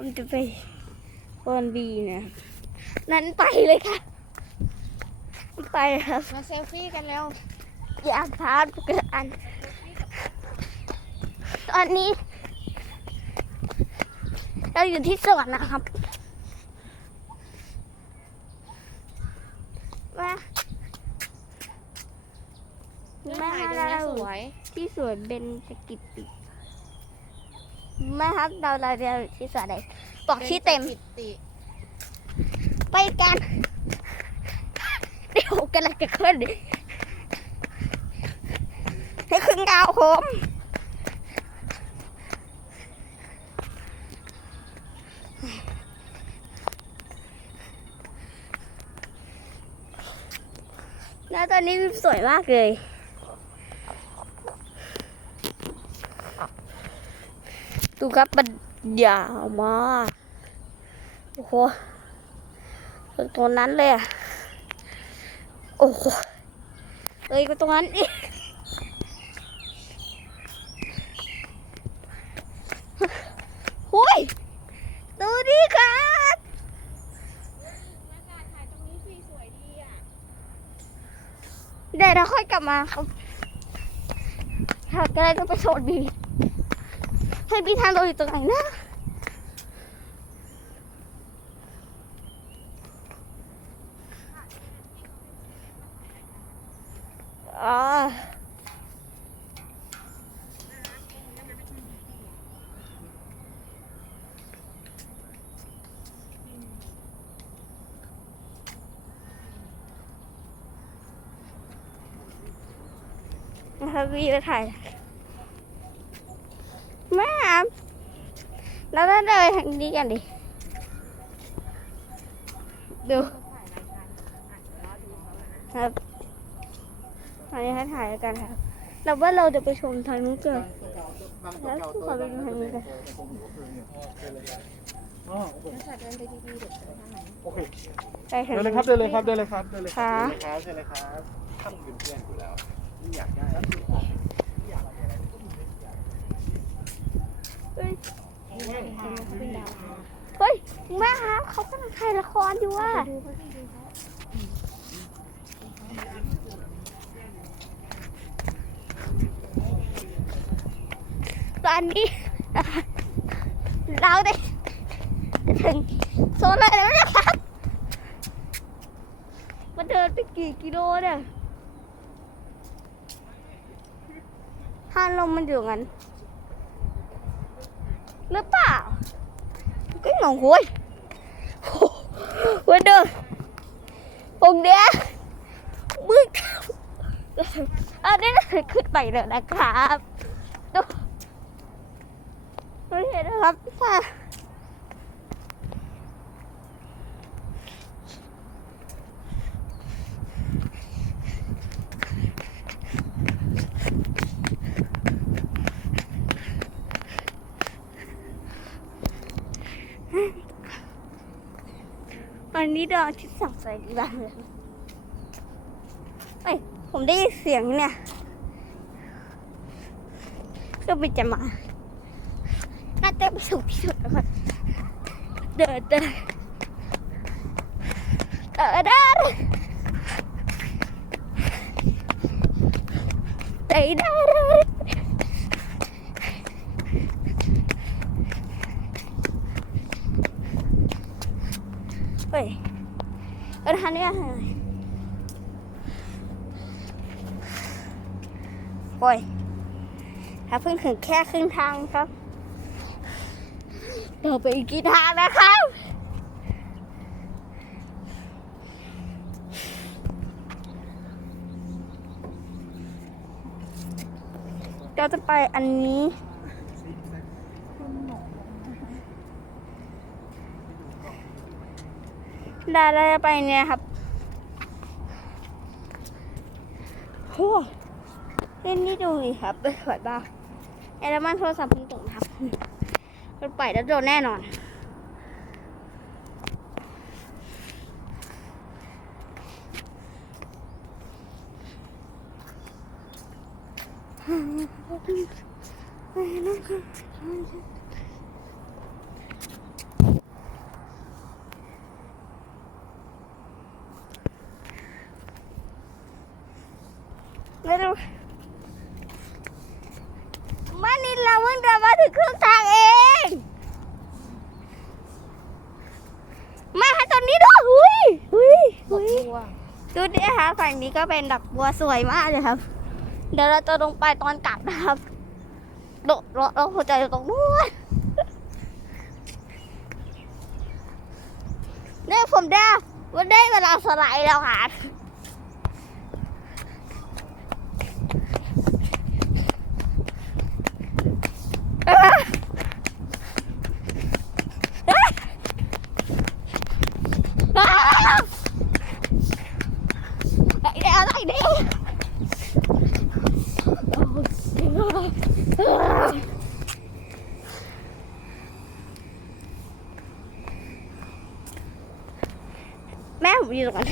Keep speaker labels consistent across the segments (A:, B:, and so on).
A: ผมจะไปเปินบีเนี่ยนั้นไปเลยค่ะ ไปครับ
B: มาเซลฟี่กันแล้ว
A: อยากพาทุกอัน ตอนนี้ เราอยู่ที่สวนนะครับว่า
B: แม่
A: แม่
B: ถ่ายตรง
A: เรา
B: นี้สวย
A: ที่สวนเบนจกิติ แม่ครับเราเราเรียนอยู่ที่สวนไหนบอกชื่อเต็ม
B: จิตติ
A: ไปกัน เดี๋ยวกันอะไรจะขึ้นให้ขึ้นดาวโคมแล้วตอนนี้วิวสวยมากเลย ครับมันยาวมากโอ้โหตรงนั้นเลยอะโอ้โหเลยไปตรงนั้นอีกหุยดูดิครับเดี๋ยวเราค่อยกลับมาครับค่ะก็เลยต้องไปโซน ให้บีทางเราอยู่ตรงไหนนะอ๋อนะครับวีจะถ่าย แม่ครับ เราต้องเดินทางนี้กันดิ ดูครับอันนี้ให้ถ่ายแล้วกันครับ เราว่าเราจะไปชมทางนู้นกันแล้วขอไปดูทางนี้กัน
C: อ๋อโอเค
B: ถ้าเดินไปดีๆเดี๋ยวเจอทางไหน
C: โอเค
A: ไปทาง
C: เดินเลยครับเดินเลยครับเดินเลยครับเดินเลยค
A: ค่ะ
C: รับเดินเลยครับถ้ามึงเป็นเพื่อนกูแล้วไม่อยากได้
A: เฮ้ย
B: นี่ไงทางนั้นเขาเป็นดาวพา
A: เฮ้ยแม่ครับเขากำลังถ่ายละครอยู่ว่ะ
B: ดูเขา
A: ตอนนี้เราได้ถึงโซนอะไรแล้วนะครับมาเดินไปกี่กิโลเนี่ยห้าลมมันอยู่งั้น หรือเปล่าก็หนองหุยวันเดิมองเดียมึงอันนี้เราขึ้นไปเลยนะครับดูไม่เห็นนะครับ วันนี้ดาวที่สั่งใส่ดีบ้างเลยเอ้ยผมได้ยินเสียงเนี่ยก็ไปจะมาน่าจะไปสูงที่สุดแล้วค่ะเดินเดินเดินเดินเดินเดินเฮ้ ยเออทันนี้อะไรโอ้ยถ้าเพิ่งถึงแค่ครึ่งทางครับเราไปอีกกี่ทางนะครับเราจะไปอันนี้ ได้เราจะไปเนี่ยครับโอ้เล่นนี่ดูดิครับสวยบ้างไอ้ล้วมันโทรศัพท์เพิ่งตกนะครับมันไปแล้วโดนแน่นอนเไม่รู้มานินเราเพิ่งจะมาถึงครึ่งทางเอง มาค่ะตอนนี้ด้วยอุ้ยอุ้ยอุ้
B: ย
A: จุดนี้นะคะฝั่งนี้ก็เป็นดอกบัวสวยมากเลยครับ เดี๋ยวเราจะลงไปตอนกลับนะครับโดดเราหัวใจตรงนู้นนี่ผมได้วันได้เวลาสไลด์แล้วค่ะ อะไรเนี่ยแม่ผมอยู่ตรงนั้น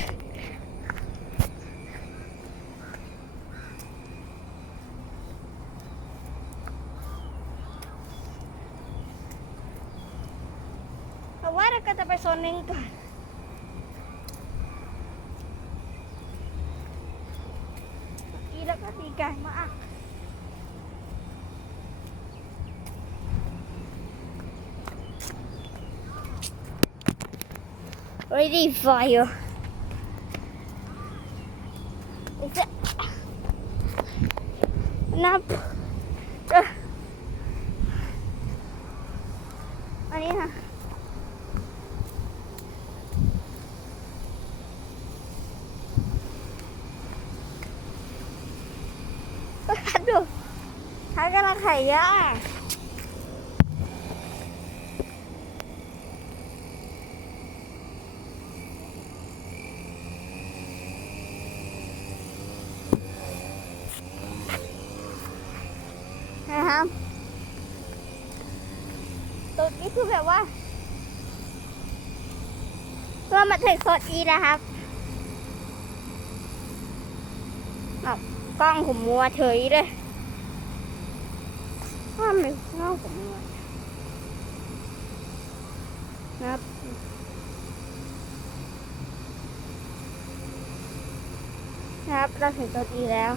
A: แต่ว่าเราก็จะไปโซนนึงก่อน อีแล้ว ก็ตีไก่มาก ready fire จะนับ คันนี้นะก็ทัดดูทัดกำลังไข่ย่านะครับตรงนี้คือแบบว่าเรามาถึงโซนอีนะครับอ้าว กล้องผมมัวเฉยเลยว่าไม่กล้องผมมัวนะครับนะครับเราถึงโซนอีแล้ว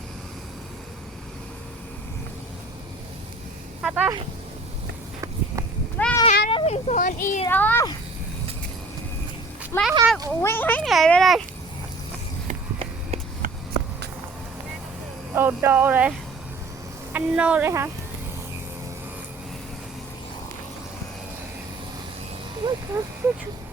A: ค่ะป้าแม่ได้ถึงโซนอีแล้วอะแม่ครับวิ่งให้เหนื่อยไปเลย อ้โดเลย อันโนเลยค่ะไม่ครับ